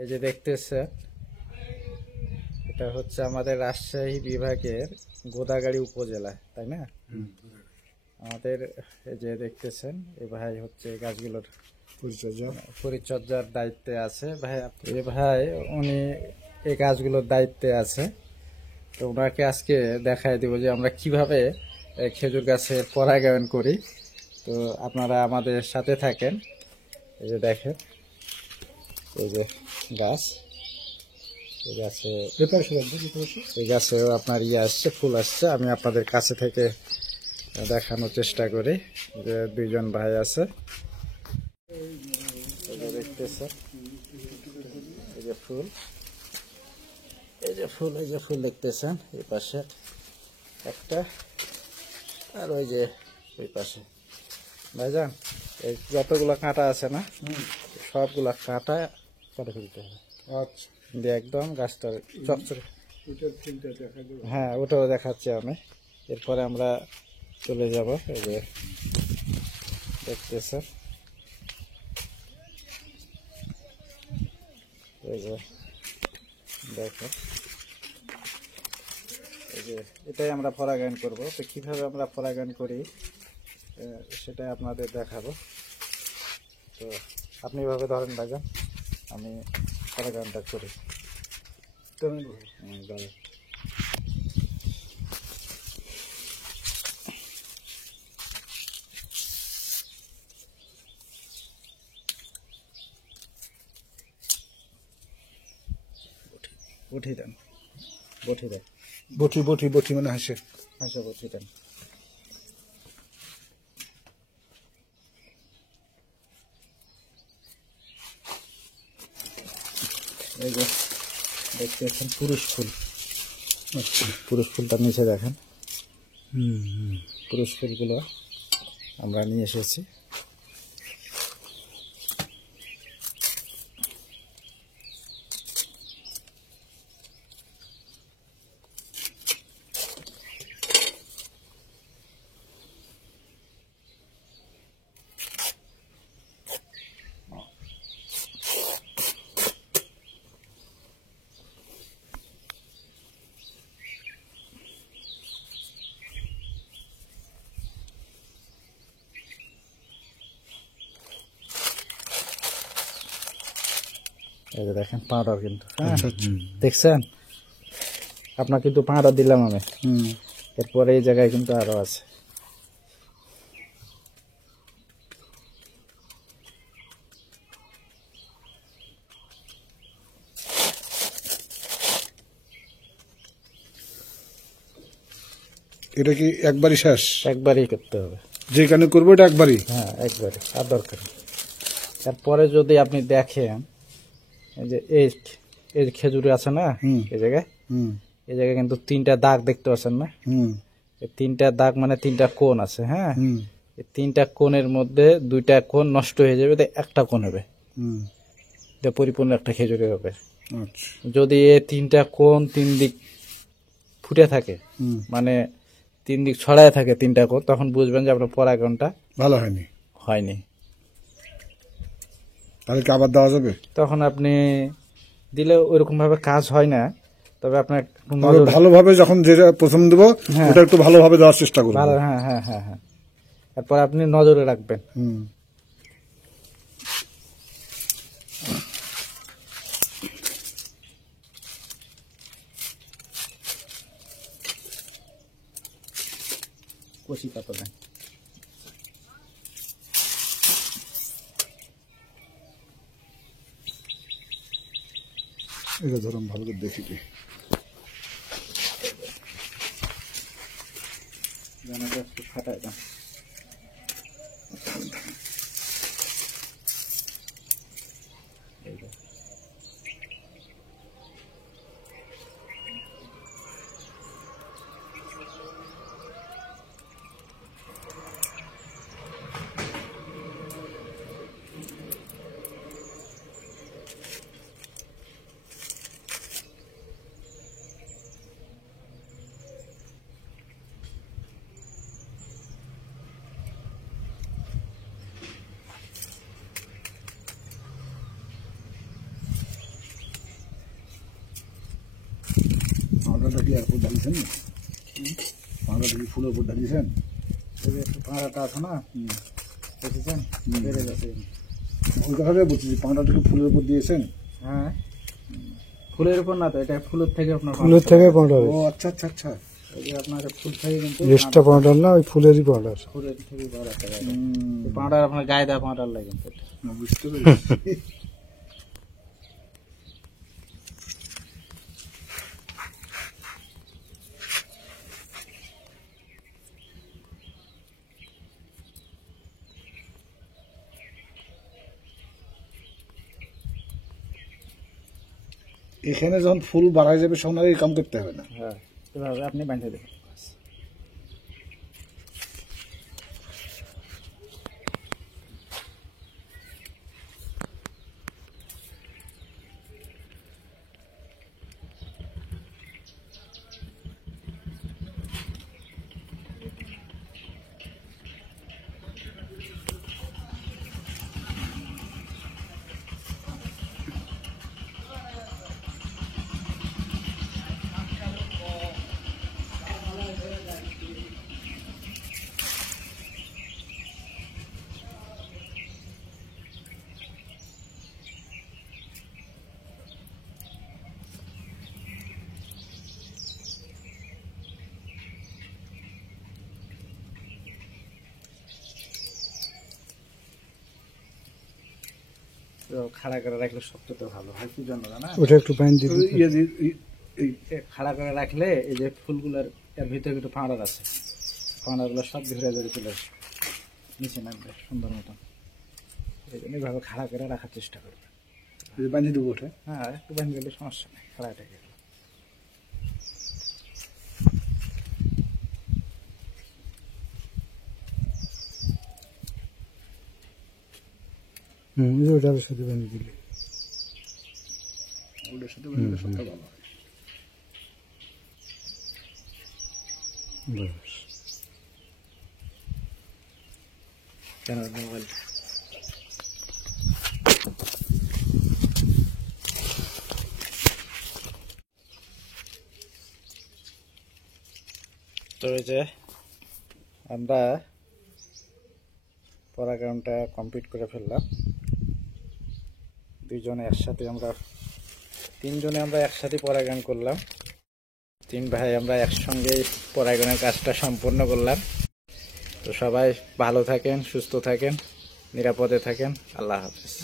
এই যে দেখতেছেন, এটা হচ্ছে আমাদের রাজশাহী বিভাগের গোদাগাড়ী উপজেলা, তাই না? আমাদের এই যে দেখতেছেন, এই ভাই হচ্ছে গাছগুলোর পরিচর্যার দায়িত্বে আছে। ভাই এই ভাই উনি এই গাছগুলোর দায়িত্বে আছে। তো ওনাকে আজকে দেখায় দিব যে আমরা কিভাবে খেজুর গাছের পরাগায়ন করি। তো আপনারা আমাদের সাথে থাকেন। এই যে দেখেন, এই যে গাছ, এই গাছে আপনার আসছে, ফুল আসছে। আমি আপনাদের কাছে থেকে দেখানোর চেষ্টা করি যে দুইজন ভাই আছে। এই যে দেখতেছেন, এই যে ফুল, এই যে ফুল দেখতেছেন। এই পাশে একটা, আর ওই যে ওই পাশে। ভাইজান, এই যতগুলো কাঁটা আছে না, সবগুলা কাঁটা কেটে ফেলতে হবে। আচ্ছা, দিয়ে একদম গাছটা চকচকে। হ্যাঁ, ওটাও দেখাচ্ছি আমি। এরপরে আমরা চলে যাব। এই যে দেখতেছেন, এই যে দেখো, এই যে এটাই আমরা পরাগায়ন করব। তো কিভাবে আমরা পরাগায়ন করি সেটাই আপনাদের দেখাবো। তো আপনি এভাবে ধরেন ভাইজান, আমি পরাগায়নটা করি। বটি দেন, বটি দেন, বটি মানে হাসে বটি দেন। এই যে দেখতেছেন পুরুষ ফুল। পুরুষ ফুলটা নিচে দেখেন। পুরুষ ফুলগুলো আমরা নিয়ে এসেছি। এই যে দেখেন পাউডার, কিন্তু দেখছেন, আপনার কিন্তু পাউডার দিলাম আমি। এরপরে এই জায়গায় কিন্তু আরো আছে। এটা কি একবারই শেষ? একবারই করতে হবে, যেখানে করবো এটা একবারই। হ্যাঁ, একবারই, আর দরকার। তারপরে যদি আপনি দেখেন, এই যে এই খেজুরি আছে না, এই জায়গায়, এই জায়গায় কিন্তু 3টা দাগ দেখতে পাচ্ছেন না? এই 3টা দাগ মানে 3টা কোণ আছে। হ্যাঁ, এই 3টা কোণের মধ্যে 2টা কোণ নষ্ট হয়ে যাবে, একটা কোণ হবে, এটা পরিপূর্ণ একটা খেজুরি হবে। যদি এই 3টা কোণ 3 দিক ফুটে থাকে, মানে 3 দিক ছড়ায় থাকে 3টা কোণ, তখন বুঝবেন যে আপনার পরাগণটা ভালো হয়নি। তাহলে কি আবার দেওয়া যাবে? তখন আপনি দিলে ওইরকম ভাবে কাজ হয় না। তবে আপনার ভালোভাবে যখন যেটা প্রথম দেবো, ওটা একটু ভালোভাবে দেওয়ার চেষ্টা করবো। হ্যাঁ হ্যাঁ হ্যাঁ হ্যাঁ, তারপর আপনি নজরে রাখবেন। কষি পাতা দেন। এটা ধরুন ভালো করে দেখি কি দানাটা একটু ফাটাই দেন। পাঁড়াটা কি আর উপর ঢালিয়েছেন না? পাঁড়াটা কি ফুলের উপর ঢালিয়েছেন? এই যে একটু পাঁড়াটা আছে না, দেখেছেন বেড়ে গেছে। ওই কথাটাই বলছি যে পাঁড়াটা কি ফুলের উপর দিয়েছেন? হ্যাঁ, ফুলের উপর না তো, এটা ফুলের থেকে আপনার ফুলের থেকে পাউডার, ও আচ্ছা আচ্ছা আচ্ছা। এই যে আপনার ফুল থেকে কিন্তু এক্সট্রা পাউডার না, ওই ফুলেরই পাউডার। ফুলের থেকে বড় একটা গায়ে পাউডার, আপনার গায়ে দেওয়া পাউডার লাগে কিন্তু এটা। না, বুঝতে পেরেছি। এখানে যখন ফুল বাড়ায় যাবে তখন আর এই কাম করতে হবে না। হ্যাঁ, এভাবে আপনি বাঁধে দেবেন। তো খাড়া করে রাখলে সবচেয়ে তো ভালো হয়, কি জন্য জানা? ওটা একটু পানি দিয়ে দিতে এই খাড়া করে রাখলে এই যে ফুলগুলোর এর ভিতরে একটু পাউডার আছে, পাউডারগুলো সব ঘুরে ধরে চলে আসবে, নিচে নামবে সুন্দর মতন। এই জন্য এইভাবে খাড়া করে রাখার চেষ্টা করবে। বানিয়ে দেবো ওটা। হ্যাঁ, একটু বানিয়ে গেলে সমস্যা নেই, খাড়াটা গেলে। ওটার সাথে পানি দিলে ওটার সাথে বানিয়ে দিলে সবটা ভালো হয়। ব্যাস। কেন মোবাইল তো এই যে আমরা পরাগায়নটা কমপ্লিট করে ফেললাম। তিনজনে একসাথে পরাগায়ন করলাম। 3 ভাই আমরা একসঙ্গে পরাগায়নের কাজটা সম্পূর্ণ করলাম। তো সবাই ভালো থাকেন, সুস্থ থাকেন, নিরাপদে থাকেন। আল্লাহ হাফেজ।